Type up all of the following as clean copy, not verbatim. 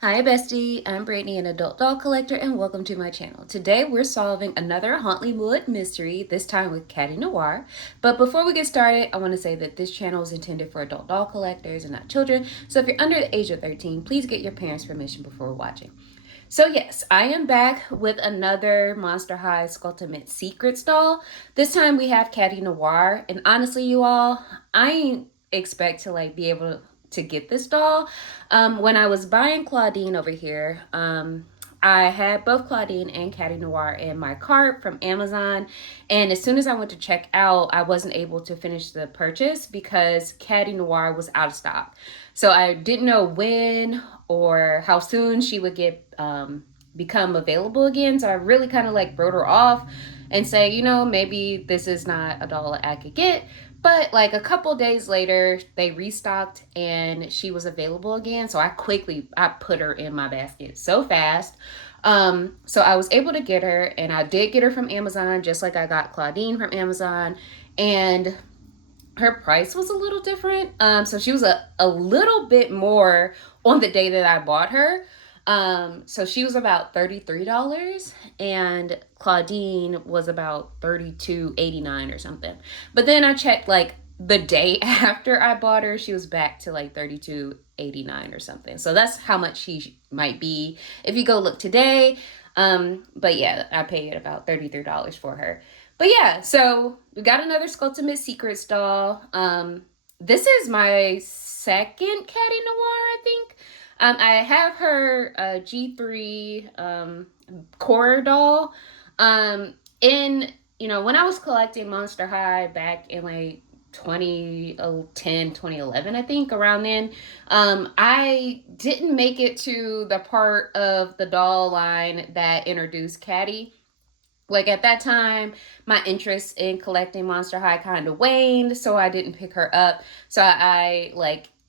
Hi bestie, I'm Brittany, an adult doll collector, and welcome to my channel. Today we're solving another Hauntlywood mystery, this time with Catty Noir. But before we get started, I want to say that this channel is intended for adult doll collectors and not children, so if you're under the age of 13, please get your parents' permission before watching. So yes, I am back with another Monster High Skulltimate Secrets doll. This time we have Catty Noir, and honestly you all, I ain't expect to be able to get this doll. When I was buying Claudine over here, I had both Claudine and Catty Noir in my cart from Amazon, and as soon as I went to check out, I wasn't able to finish the purchase because Catty Noir was out of stock. So I didn't know when or how soon she would get become available again. So I really kind of wrote her off and say, maybe this is not a doll I could get. But a couple days later, they restocked and she was available again. So I put her in my basket so fast. So I was able to get her, and I did get her from Amazon, just like I got Claudine from Amazon. And her price was a little different. So she was a little bit more on the day that I bought her. So she was about $33 and Claudine was about $32.89 or something. But then I checked the day after I bought her, she was back to $32.89 or something. So that's how much she might be if you go look today. But yeah, I paid about $33 for her. But yeah, so we got another Skulltimate Secrets doll. This is my second Catty Noir, I think. I have her G3 core doll. In when I was collecting Monster High back in 2010, 2011, I think, around then, I didn't make it to the part of the doll line that introduced Catty. At that time, my interest in collecting Monster High kind of waned, so I didn't pick her up. So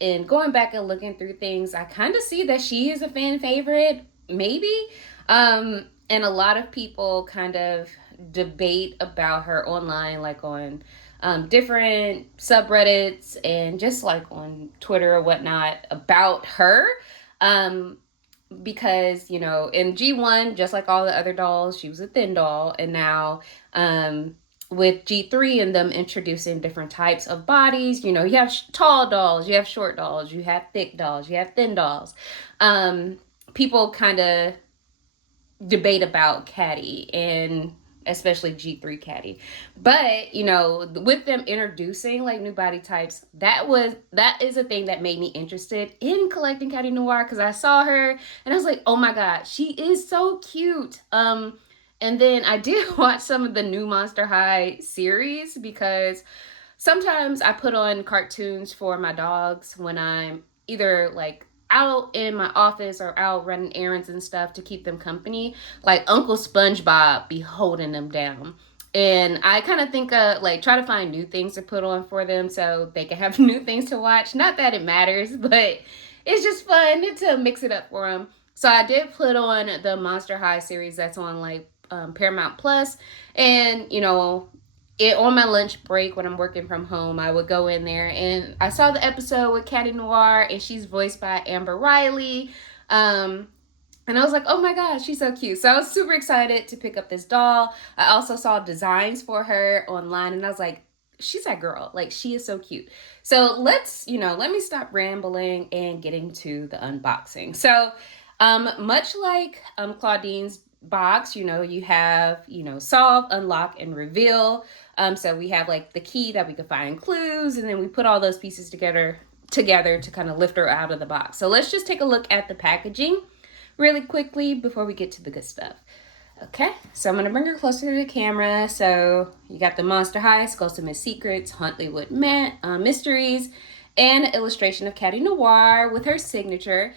in going back and looking through things, I kind of see that she is a fan favorite, maybe. And a lot of people kind of debate about her online, on different subreddits and just on Twitter or whatnot about her. Because in G1, just like all the other dolls, she was a thin doll, and now with G3 and them introducing different types of bodies, you have tall dolls, you have short dolls, you have thick dolls, you have thin dolls. People kind of debate about Catty, and especially G3 Catty. But with them introducing new body types, that is a thing that made me interested in collecting Catty Noir, because I saw her and I was like, oh my god, she is so cute. And then I did watch some of the new Monster High series, because sometimes I put on cartoons for my dogs when I'm either out in my office or out running errands and stuff to keep them company. Uncle SpongeBob be holding them down. And I kind of think try to find new things to put on for them so they can have new things to watch. Not that it matters, but it's just fun to mix it up for them. So I did put on the Monster High series that's on Paramount Plus, and on my lunch break when I'm working from home, I would go in there, and I saw the episode with Catty Noir, and she's voiced by Amber Riley. And I was like, oh my gosh, she's so cute. So I was super excited to pick up this doll. I also saw designs for her online, and I was like, she's that girl. She is so cute. So let me stop rambling and getting to the unboxing. So much like Claudine's box, you have, solve, unlock, and reveal. So we have the key that we could find clues, and then we put all those pieces together to kind of lift her out of the box. So let's just take a look at the packaging really quickly before we get to the good stuff. Okay, so I'm going to bring her closer to the camera. So you got the Monster High Skulltimate Secrets Hauntlywood Mysteries, and an illustration of Catty Noir with her signature.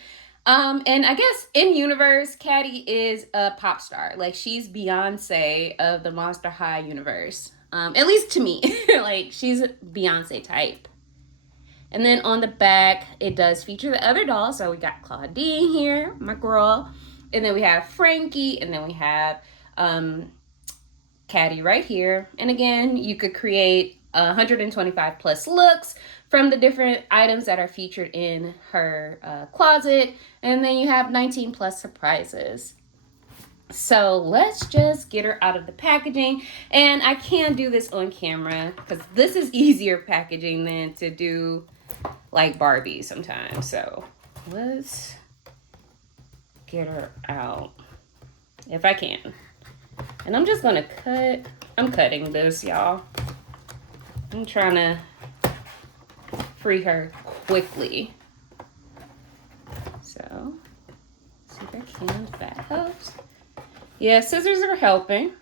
And I guess in universe, Catty is a pop star. She's Beyonce of the Monster High universe. At least to me. She's a Beyonce type. And then on the back, it does feature the other dolls. So we got Claudine here, my girl. And then we have Frankie. And then we have Catty right here. And again, you could create 125 plus looks from the different items that are featured in her closet. And then you have 19 plus surprises. So let's just get her out of the packaging. And I can do this on camera because this is easier packaging than to do like Barbie sometimes. So let's get her out if I can. And I'm just gonna cut. I'm cutting this, y'all. I'm trying to free her quickly. So, see if I can, if that helps. Yeah, scissors are helping.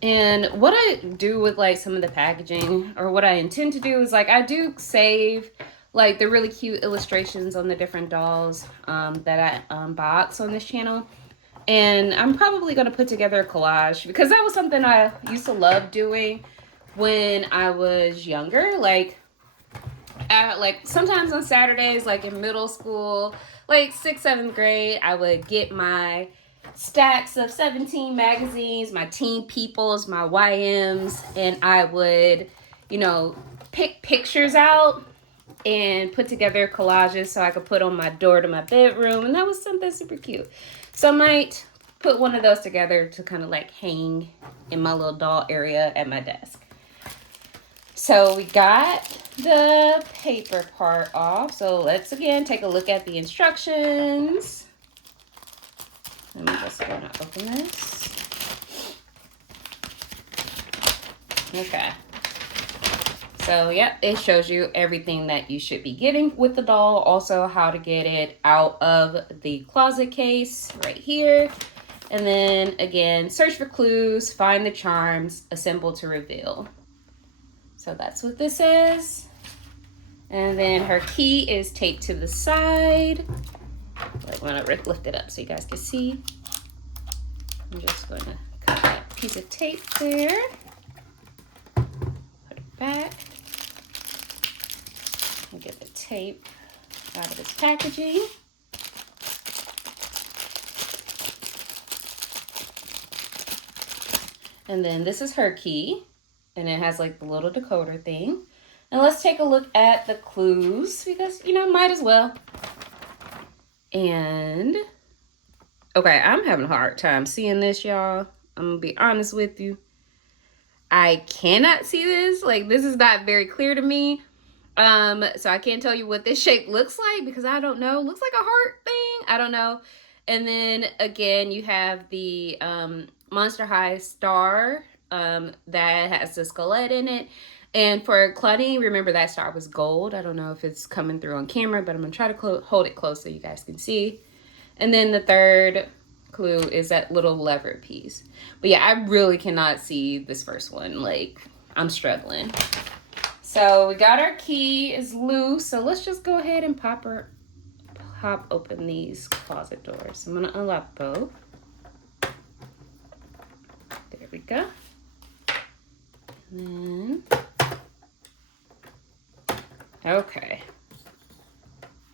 And what I do with like some of the packaging, or what I intend to do, is like I do save like the really cute illustrations on the different dolls that I unbox on this channel. And I'm probably going to put together a collage because that was something I used to love doing when I was younger. Like sometimes on Saturdays, like in middle school, like 6th, 7th grade, I would get my stacks of 17 magazines, my Teen Peoples, my YMs, and I would, you know, pick pictures out and put together collages so I could put on my door to my bedroom. And that was something super cute. So I might put one of those together to kind of like hang in my little doll area at my desk. So we got the paper part off. So let's again take a look at the instructions. I'm just going to open this. Okay. So, yep, it shows you everything that you should be getting with the doll. Also, how to get it out of the closet case right here. And then, again, search for clues, find the charms, assemble to reveal. So, that's what this is. And then her key is taped to the side. I'm going to lift it up so you guys can see. I'm just going to cut that piece of tape there. Put it back. And get the tape out of its packaging. And then this is her key. And it has like the little decoder thing. And let's take a look at the clues because, you know, might as well. And, okay, I'm having a hard time seeing this, y'all. I'm going to be honest with you. I cannot see this. Like, this is not very clear to me. So I can't tell you what this shape looks like because I don't know. It looks like a heart thing. I don't know. And then, again, you have the Monster High star that has the skelet in it. And for Claudine, remember that star was gold. I don't know if it's coming through on camera, but I'm going to try to hold it close so you guys can see. And then the third clue is that little lever piece. But yeah, I really cannot see this first one. Like, I'm struggling. So we got our key is loose. So let's just go ahead and pop open these closet doors. I'm going to unlock both. There we go. And then... okay,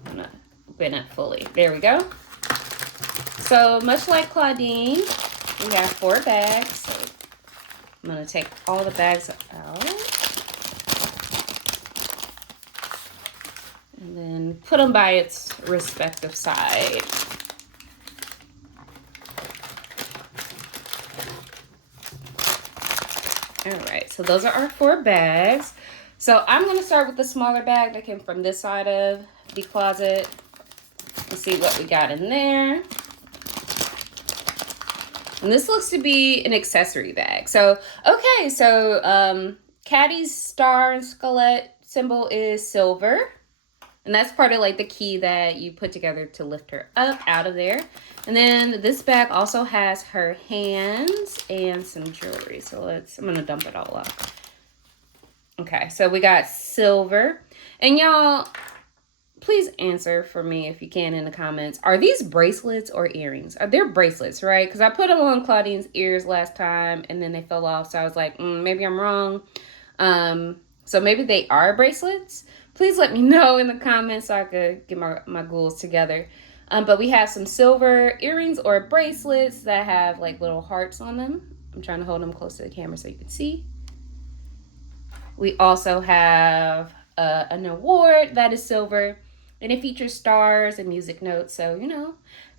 I'm gonna open it fully. There we go. So much like Claudine, we have 4 bags. So I'm gonna take all the bags out and then put them by its respective side. All right, so those are our 4 bags. So I'm going to start with the smaller bag that came from this side of the closet. Let's see what we got in there. And this looks to be an accessory bag. So, okay, so Catty's star and skelet symbol is silver. And that's part of like the key that you put together to lift her up out of there. And then this bag also has her hands and some jewelry. So I'm going to dump it all up. Okay, so we got silver. And y'all, please answer for me if you can in the comments. Are these bracelets or earrings? They're bracelets, right? Because I put them on Claudine's ears last time and then they fell off. So I was like, maybe I'm wrong. So maybe they are bracelets. Please let me know in the comments so I could get my ghouls together. But we have some silver earrings or bracelets that have like little hearts on them. I'm trying to hold them close to the camera so you can see. We also have an award that is silver, and it features stars and music notes. So, you know,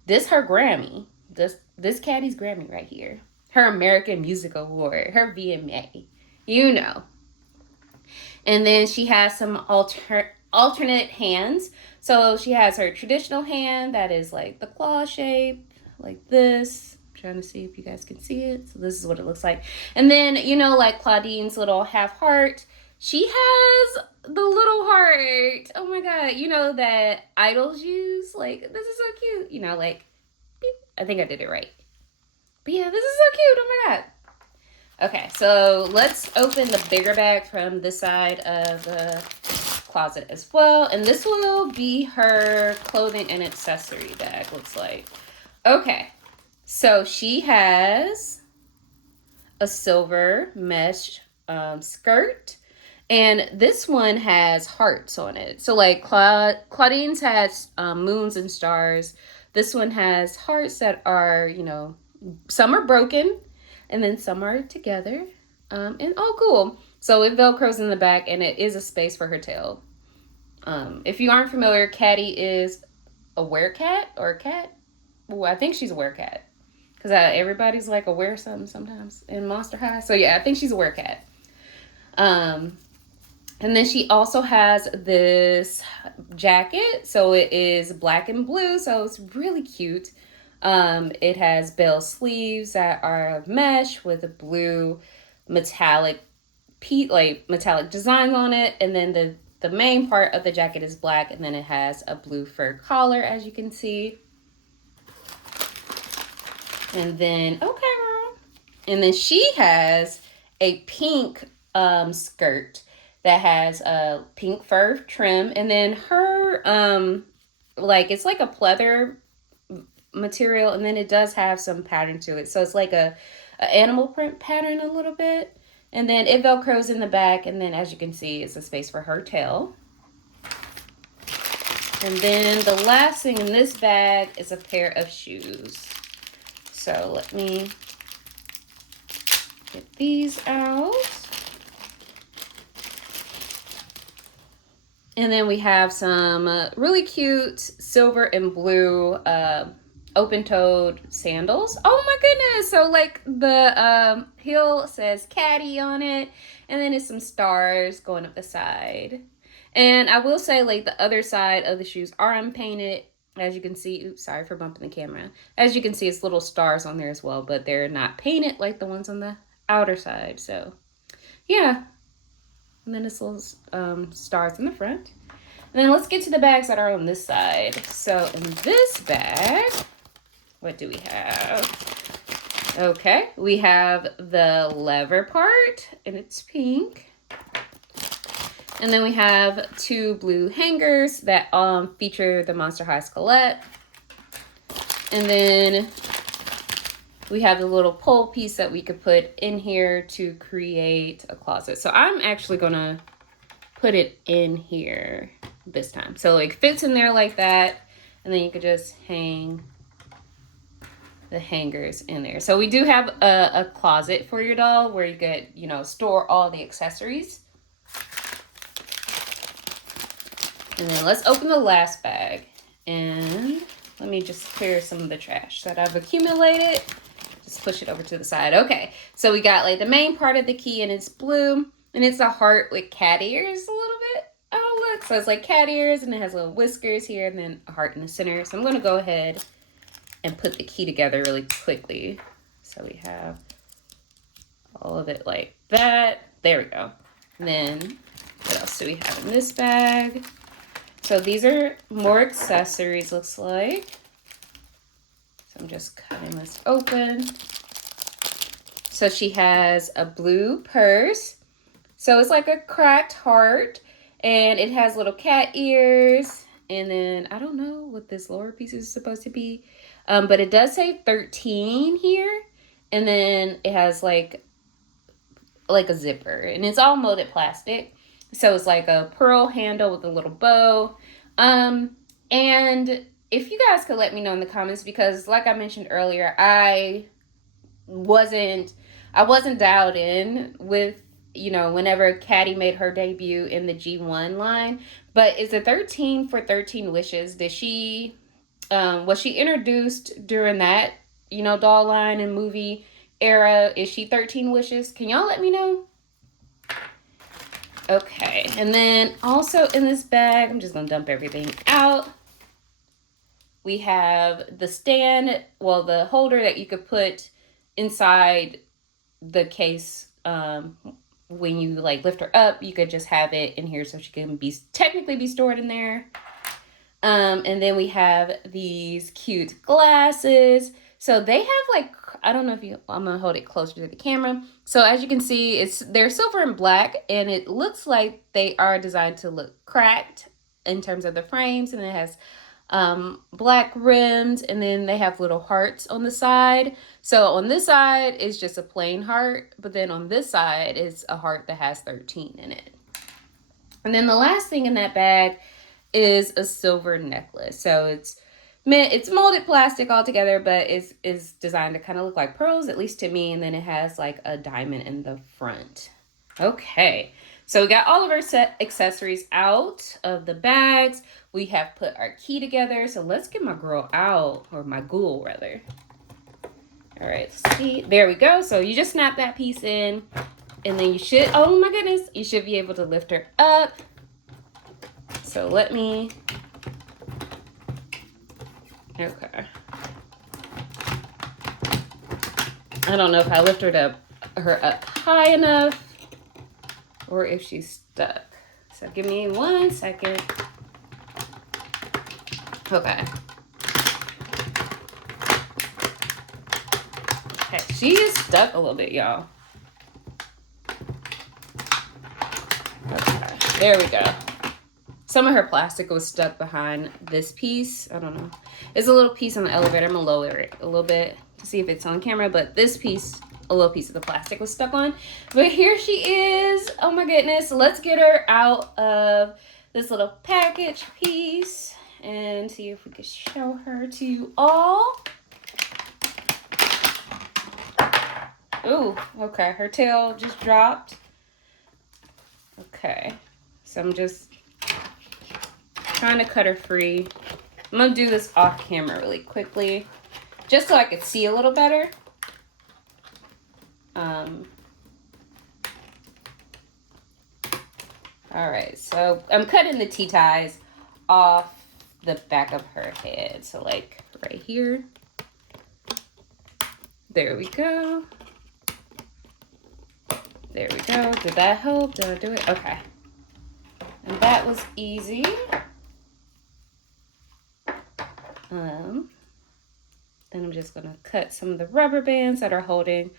this her Grammy. This Catty's Grammy right here. Her American Music Award, her VMA. You know. And then she has some alternate hands. So she has her traditional hand that is like the claw shape, like this. I'm trying to see if you guys can see it. So this is what it looks like. And then, you know, like Claudine's little half heart, she has the little heart. Oh my God. You know, that idols use. Like, this is so cute. You know, like, beep. I think I did it right. But yeah, this is so cute. Oh my God. Okay, so let's open the bigger bag from this side of the closet as well. And this will be her clothing and accessory bag, looks like. Okay, so she has a silver mesh skirt. And this one has hearts on it. So like Claudine's has moons and stars. This one has hearts that are, you know, some are broken. And then some are together. And oh, cool. So it Velcros in the back, and it is a space for her tail. If you aren't familiar, Catty is a werecat or a cat. Well, I think she's a werecat. Because everybody's like a were something sometimes in Monster High. So yeah, I think she's a werecat. And then she also has this jacket. So it is black and blue. So it's really cute. It has bell sleeves that are mesh with a blue metallic designs on it. And then the main part of the jacket is black, and then it has a blue fur collar, as you can see. And then, okay, girl. And then she has a pink skirt that has a pink fur trim. And then her, it's like a pleather material, and then it does have some pattern to it. So it's like a animal print pattern a little bit. And then it Velcros in the back, and then as you can see, it's a space for her tail. And then the last thing in this bag is a pair of shoes. So let me get these out. And then we have some really cute silver and blue open-toed sandals. Oh my goodness. So like the heel says Catty on it, and then it's some stars going up the side. And I will say, like, the other side of the shoes are unpainted. As you can see, oops, sorry for bumping the camera. As you can see, it's little stars on there as well, but they're not painted like the ones on the outer side. So yeah. And then it's little stars in the front. And then let's get to the bags that are on this side. So in this bag, what do we have? Okay, we have the leather part, and it's pink. And then we have two blue hangers that feature the Monster High Skelette. And then we have the little pole piece that we could put in here to create a closet. So I'm actually gonna put it in here this time. So like fits in there like that. And then you could just hang the hangers in there. So we do have a closet for your doll where you could, you know, store all the accessories. And then let's open the last bag. And let me just clear some of the trash that I've accumulated. Just push it over to the side. Okay, so we got like the main part of the key, and it's blue, and it's a heart with cat ears a little bit. Oh look, so it's like cat ears, and it has little whiskers here, and then a heart in the center. So I'm gonna go ahead and put the key together really quickly. So we have all of it like that. There we go. And then what else do we have in this bag? So these are more accessories, looks like. So I'm just cutting this open. So she has a blue purse. So it's like a cracked heart, and it has little cat ears. And then I don't know what this lower piece is supposed to be. But it does say 13 here. And then it has like a zipper, and it's all molded plastic. So it's like a pearl handle with a little bow. And if you guys could let me know in the comments, because like I mentioned earlier, I I wasn't dialed in with, you know, whenever Catty made her debut in the G1 line. But is it 13 for 13 Wishes? Did she, was she introduced during that, you know, doll line and movie era? Is she 13 Wishes? Can y'all let me know? Okay, and then also in this bag, I'm just gonna dump everything out. We have the stand, well, the holder that you could put inside the case. When you like lift her up, you could just have it in here so she can be technically be stored in there. And then we have these cute glasses. So they have like, I don't know if you, I'm gonna hold it closer to the camera. So as you can see, they're silver and black, and it looks like they are designed to look cracked in terms of the frames, and it has black rims, and then they have little hearts on the side. So on this side is just a plain heart, but then on this side is a heart that has 13 in it. And then the last thing in that bag is a silver necklace. So it's molded plastic altogether, but is designed to kind of look like pearls, at least to me. And then it has like a diamond in the front. Okay, so we got all of our set accessories out of the bags. We have put our key together. So let's get my girl out, or my ghoul rather. All right, let's see. There we go. So you just snap that piece in, and then you should, oh my goodness, you should be able to lift her up. So let me, okay. I don't know if I lift her up high enough or if she's stuck. So give me 1 second. Okay. Okay, she is stuck a little bit, y'all. Okay, there we go. Some of her plastic was stuck behind this piece. I don't know. There's a little piece on the elevator. I'm gonna lower it a little bit to see if it's on camera, but this piece, a little piece of the plastic was stuck on. But here she is. Oh my goodness. Let's get her out of this little package piece and see if we can show her to you all. Ooh, okay. Her tail just dropped. Okay. So I'm just trying to cut her free. I'm gonna do this off camera really quickly, just so I could see a little better. All right, so I'm cutting the T-ties off the back of her head. So like right here. There we go. There we go. Did that help? Did I do it? Okay. And that was easy. Then I'm just gonna cut some of the rubber bands that are holding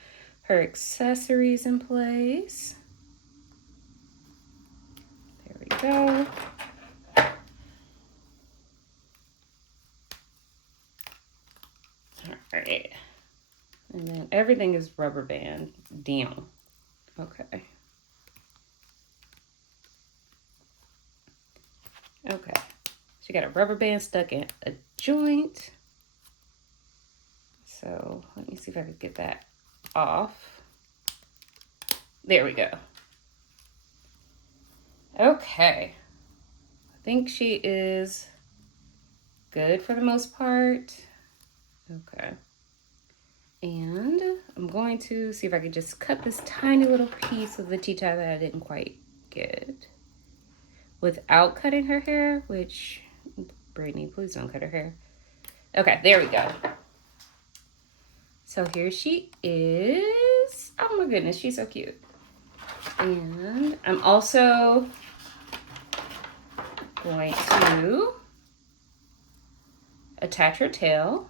her accessories in place. There we go. All right. And then everything is rubber band down. Okay. Okay. She got a rubber band stuck in a joint. So let me see if I can get that off. There we go. Okay. I think she is good for the most part. Okay. And I'm going to see if I can just cut this tiny little piece of the T-tie that I didn't quite get without cutting her hair, which, Brittany, please don't cut her hair. Okay, there we go. So here she is. Oh my goodness, she's so cute. And I'm also going to attach her tail,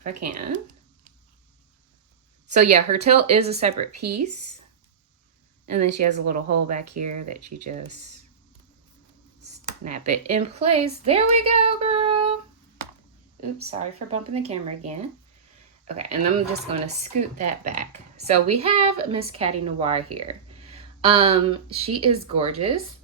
if I can. So yeah, her tail is a separate piece. And then she has a little hole back here that you just snap it in place. There we go, girl. Oops, sorry for bumping the camera again. Okay, and I'm just going to scoot that back. So we have Miss Catty Noir here. She is gorgeous.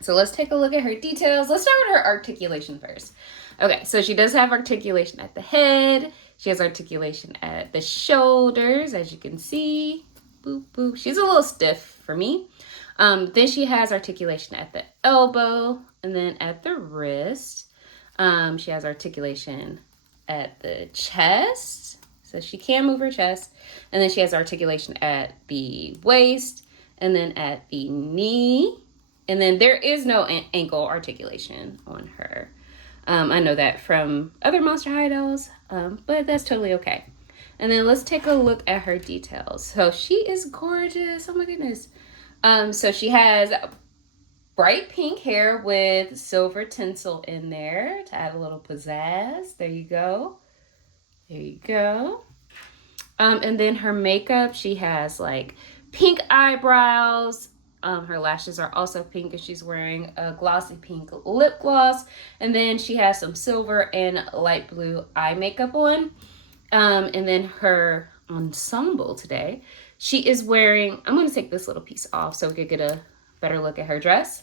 So let's take a look at her details. Let's start with her articulation first. Okay, so she does have articulation at the head. She has articulation at the shoulders, as you can see. Boop, boop. She's a little stiff for me. Then she has articulation at the elbow and then at the wrist. She has articulation at the chest. So she can move her chest. And then she has articulation at the waist and then at the knee. And then there is no ankle articulation on her. I know that from other Monster High dolls, but that's totally okay. And then let's take a look at her details. So she is gorgeous. Oh my goodness. So she has bright pink hair with silver tinsel in there to add a little pizzazz. There you go. There you go. And then her makeup, she has like pink eyebrows. Her lashes are also pink and she's wearing a glossy pink lip gloss. And then she has some silver and light blue eye makeup on. And then her ensemble today, she is wearing, I'm going to take this little piece off so we could get a better look at her dress.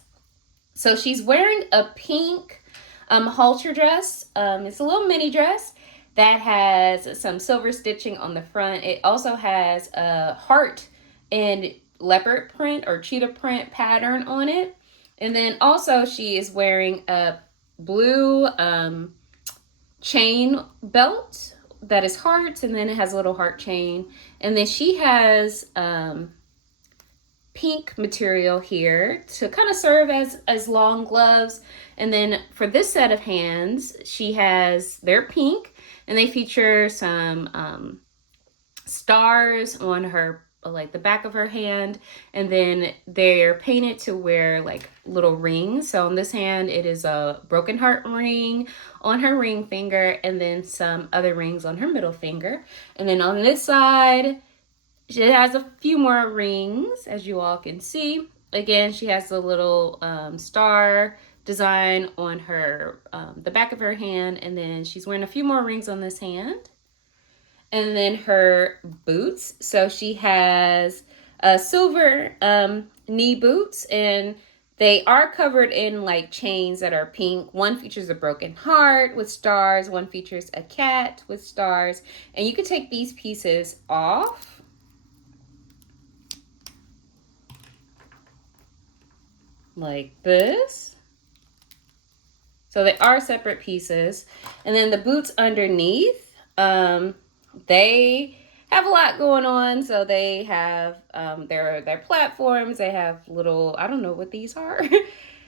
So she's wearing a pink halter dress. It's a little mini dress that has some silver stitching on the front. It also has a heart and leopard print or cheetah print pattern on it. And then also she is wearing a blue chain belt that is hearts, and then it has a little heart chain. And then she has pink material here to kind of serve as long gloves. And then for this set of hands, they're pink and they feature some stars on her, like the back of her hand, and then they're painted to wear like little rings. So on this hand, it is a broken heart ring on her ring finger, and then some other rings on her middle finger. And then on this side, she has a few more rings, as you all can see. Again, she has a little star design on her the back of her hand, and then she's wearing a few more rings on this hand. And then her boots. So she has silver knee boots, and they are covered in like chains that are pink. One features a broken heart with stars. One features a cat with stars. And you can take these pieces off. Like this. So they are separate pieces. And then the boots underneath, they have a lot going on. So they have their platforms. They have little, I don't know what these are.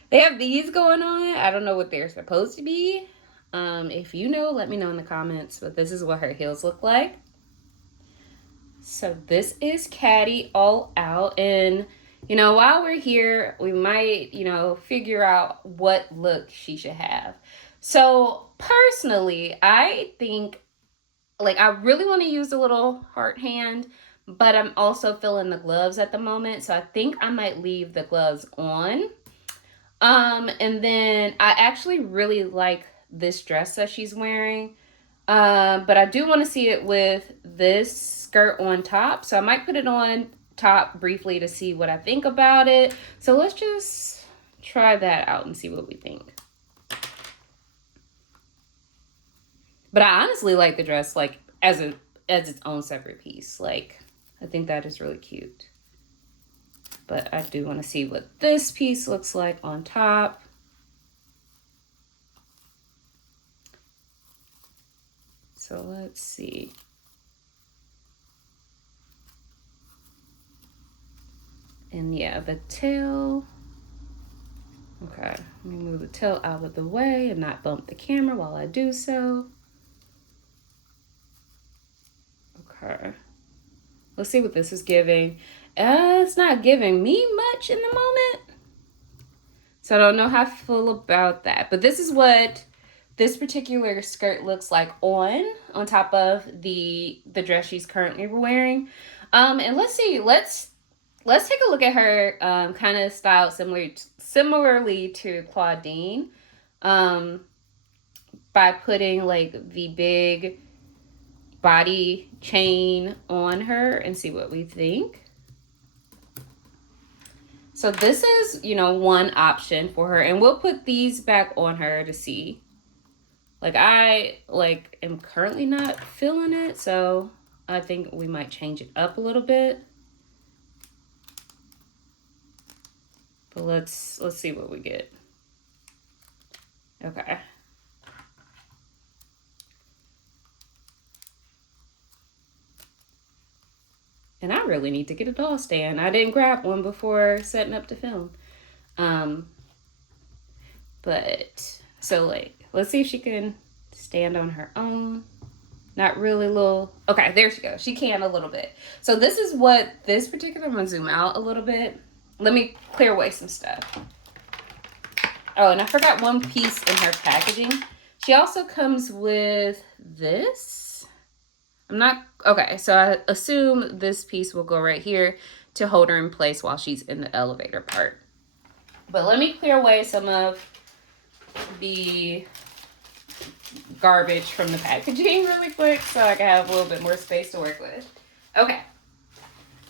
They have these going on. I don't know what they're supposed to be. If you know, let me know in the comments. But this is what her heels look like. So this is Catty all out. And, you know, while we're here, we might, you know, figure out what look she should have. So personally, I think, like, I really want to use the little heart hand, but I'm also feeling the gloves at the moment. So I think I might leave the gloves on. And then I actually really like this dress that she's wearing. But I do want to see it with this skirt on top. So I might put it on top briefly to see what I think about it. So let's just try that out and see what we think. But I honestly like the dress like as its own separate piece. Like, I think that is really cute. But I do want to see what this piece looks like on top. So let's see. And yeah, the tail. Okay, let me move the tail out of the way and not bump the camera while I do so. Okay. Let's see what this is giving. It's not giving me much in the moment. So I don't know how I feel about that. But this is what this particular skirt looks like on top of the dress she's currently wearing. And let's see, let's take a look at her kind of style similarly to Claudine, by putting like the big body chain on her and see what we think. So this is, you know, one option for her, and we'll put these back on her to see Like I am currently not feeling it, so I think we might change it up a little bit. But let's see what we get. Okay. And I really need to get a doll stand. I didn't grab one before setting up to film. But so like, let's see if she can stand on her own. Not really little. Okay, there she goes. She can a little bit. So this is what this particular one, zoom out a little bit. Let me clear away some stuff. Oh, and I forgot one piece in her packaging. She also comes with this. I'm not, okay, so I assume this piece will go right here to hold her in place while she's in the elevator part. But let me clear away some of the garbage from the packaging really quick so I can have a little bit more space to work with. Okay,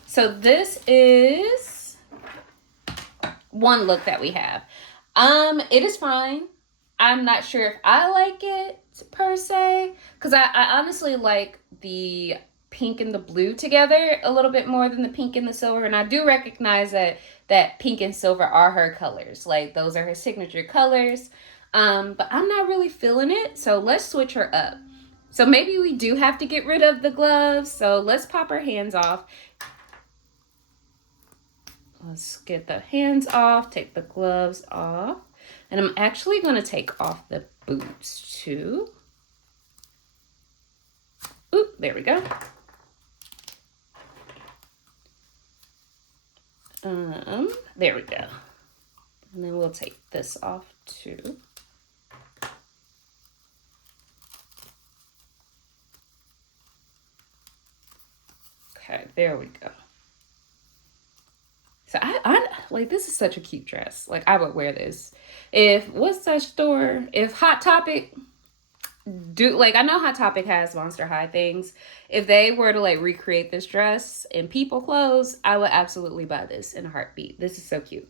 so this is one look that we have. It is fine. I'm not sure if I like it per se, because I honestly like the pink and the blue together a little bit more than the pink and the silver, and I do recognize that pink and silver are her colors. Like, those are her signature colors. But I'm not really feeling it, so let's switch her up. So maybe we do have to get rid of the gloves, so let's pop her hands off. Let's get the hands off, take the gloves off. And I'm actually going to take off the boots too. Oop, there we go. There we go. And then we'll take this off too. Okay, there we go. So I like, this is such a cute dress. Like, I would wear this. What's that store? If Hot Topic I know Hot Topic has Monster High things. If they were to like recreate this dress in people clothes, I would absolutely buy this in a heartbeat. This is so cute.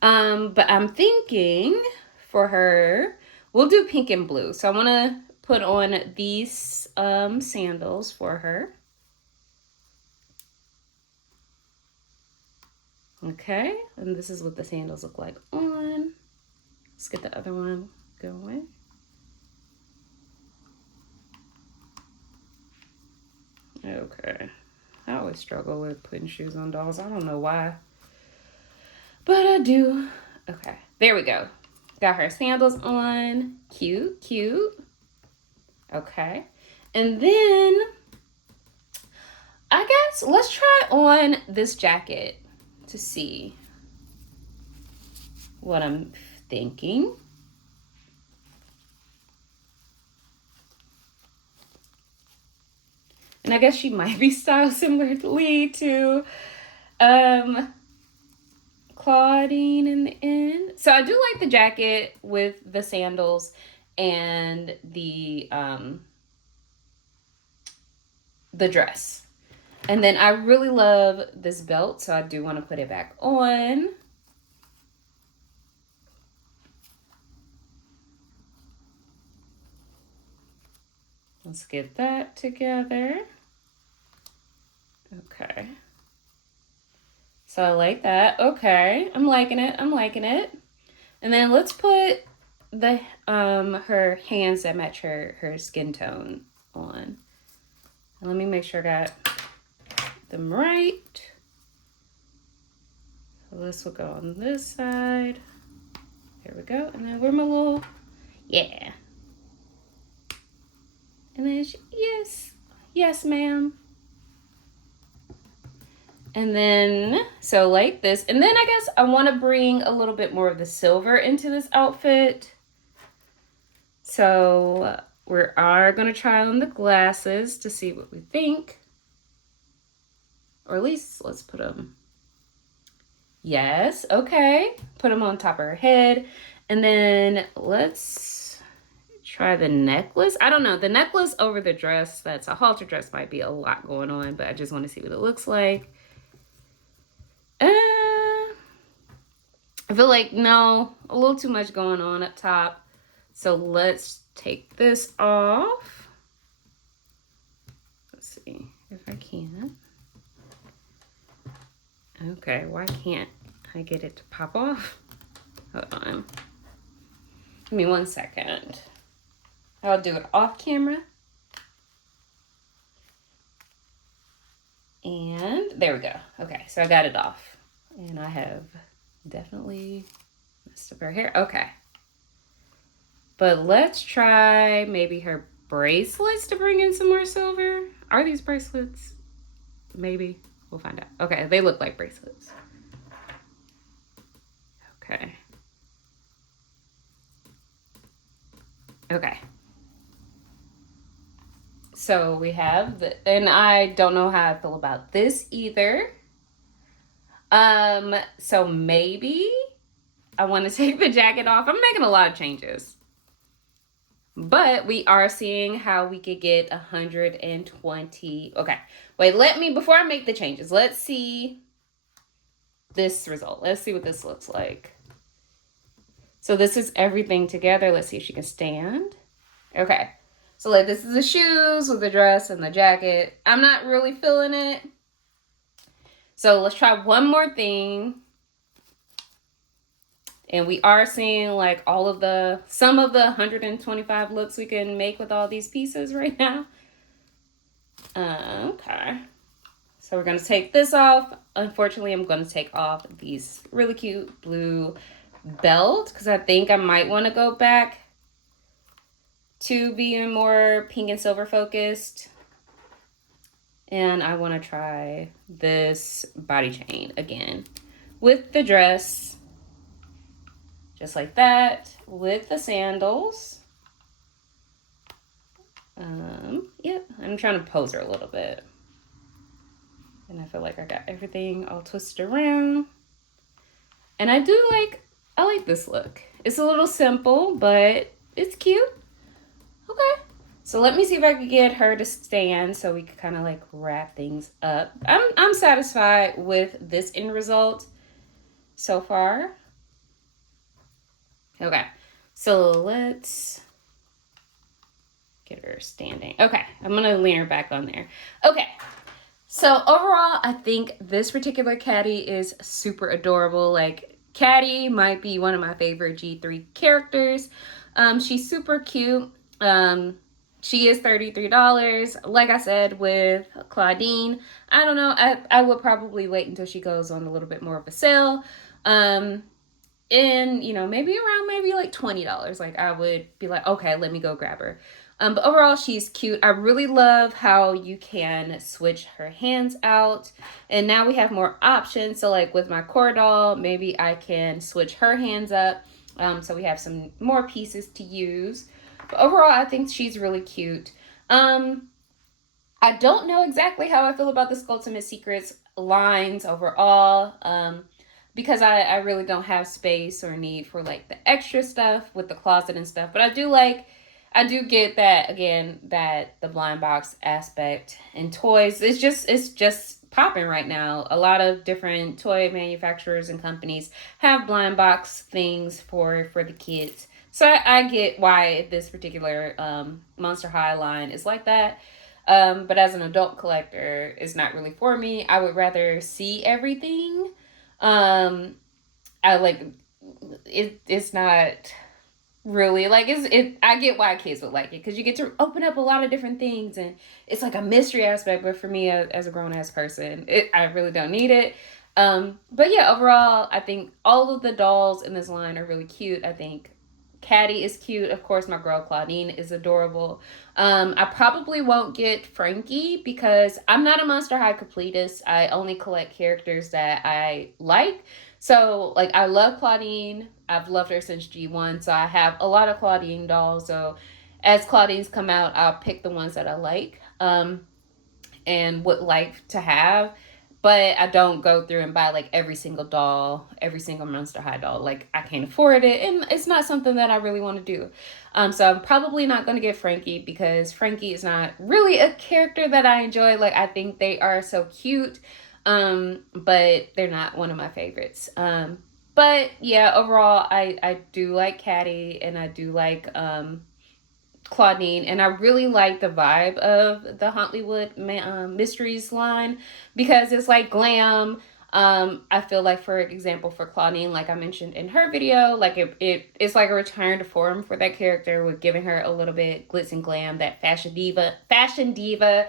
But I'm thinking for her, we'll do pink and blue. So I want to put on these sandals for her. Okay, and this is what the sandals look like on. Let's get the other one going. Okay, I always struggle with putting shoes on dolls. I don't know why, but I do. Okay, there we go. Got her sandals on. Cute, cute. Okay, and then I guess let's try on this jacket to see what I'm thinking. And I guess she might be styled similarly to Claudine in the end. So I do like the jacket with the sandals and the dress. And then I really love this belt, so I do want to put it back on. Let's get that together. Okay. So I like that. Okay, I'm liking it. I'm liking it. And then let's put the her hands that match her skin tone on. And let me make sure I got them right. So this will go on this side. There we go. And then where my little, yeah. And then yes ma'am. And then, so like this. And then I guess I want to bring a little bit more of the silver into this outfit. So we are going to try on the glasses to see what we think. Or at least let's put them. Yes, okay. Put them on top of her head. And then let's try the necklace. I don't know. The necklace over the dress, that's a halter dress, might be a lot going on, but I just want to see what it looks like. I feel like, no, a little too much going on up top. So let's take this off. Let's see if I can. Okay, why can't I get it to pop off? Hold on. Give me 1 second. I'll do it off camera. And there we go. Okay, so I got it off. And I have definitely messed up her hair. Okay. But let's try maybe her bracelets to bring in some more silver. Are these bracelets? Maybe. We'll find out. Okay, they look like bracelets. Okay. Okay. So we have and I don't know how I feel about this either. So maybe I want to take the jacket off. I'm making a lot of changes. But we are seeing how we could get 120. Okay. Wait, before I make the changes, let's see this result. Let's see what this looks like. So this is everything together. Let's see if she can stand. Okay. So like this is the shoes with the dress and the jacket. I'm not really feeling it. So let's try one more thing. And we are seeing like some of the 125 looks we can make with all these pieces right now. Okay. So we're going to take this off. Unfortunately, I'm going to take off these really cute blue belt because I think I might want to go back to being more pink and silver focused. And I want to try this body chain again with the dress. Just like that, with the sandals. Yep, I'm trying to pose her a little bit. And I feel like I got everything all twisted around. And I like this look. It's a little simple, but it's cute. Okay. So let me see if I can get her to stand so we can kind of like wrap things up. I'm satisfied with this end result so far. Okay, so let's get her standing. Okay, I'm gonna lean her back on there. Okay, so overall, I think this particular Catty is super adorable. Like, Catty might be one of my favorite G3 characters. She's super cute. She is $33. Like I said, with Claudine, I don't know. I would probably wait until she goes on a little bit more of a sale. In, maybe like $20. Like, I would be like, okay, let me go grab her. But overall, she's cute. I really love how you can switch her hands out. And now we have more options. So like with my core doll, maybe I can switch her hands up. So we have some more pieces to use. But overall, I think she's really cute. I don't know exactly how I feel about the Ultimate Secrets lines overall. Because I really don't have space or need for like the extra stuff with the closet and stuff. But I do get that, again, that the blind box aspect and toys, it's just popping right now. A lot of different toy manufacturers and companies have blind box things for the kids. So I get why this particular Monster High line is like that. But as an adult collector, it's not really for me. I would rather see everything. It's not really like I get why kids would like it because you get to open up a lot of different things and it's like a mystery aspect, but for me as a grown-ass person, I really don't need it. But yeah, overall, I think all of the dolls in this line are really cute. I think Catty is cute. Of course, my girl Claudine is adorable. I probably won't get Frankie because I'm not a Monster High completist. I only collect characters that I like. So, like, I love Claudine. I've loved her since G1. So, I have a lot of Claudine dolls. So, as Claudines come out, I'll pick the ones that I like and would like to have. But I don't go through and buy like every single doll, every single Monster High doll. Like, I can't afford it. And it's not something that I really want to do. So I'm probably not going to get Frankie because Frankie is not really a character that I enjoy. Like, I think they are so cute. But they're not one of my favorites. But yeah, overall, I do like Catty and I do like Claudine, and I really like the vibe of the Hauntlywood Mysteries line because it's like glam. I feel like, for example, for Claudine, like I mentioned in her video, like it's like a return to form for that character with giving her a little bit glitz and glam, that fashion diva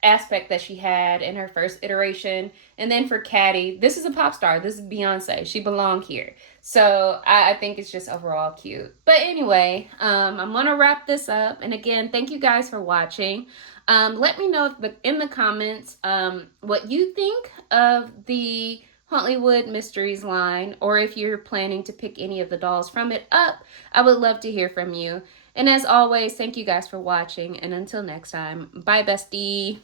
aspect that she had in her first iteration. And then for Catty, this is a pop star. This is Beyonce. She belonged here. So I think it's just overall cute. But anyway, I'm gonna wrap this up. And again, thank you guys for watching. Let me know in the comments what you think of the Hauntlywood Mysteries line, or if you're planning to pick any of the dolls from it up. I would love to hear from you. And as always, thank you guys for watching. And until next time, bye, bestie.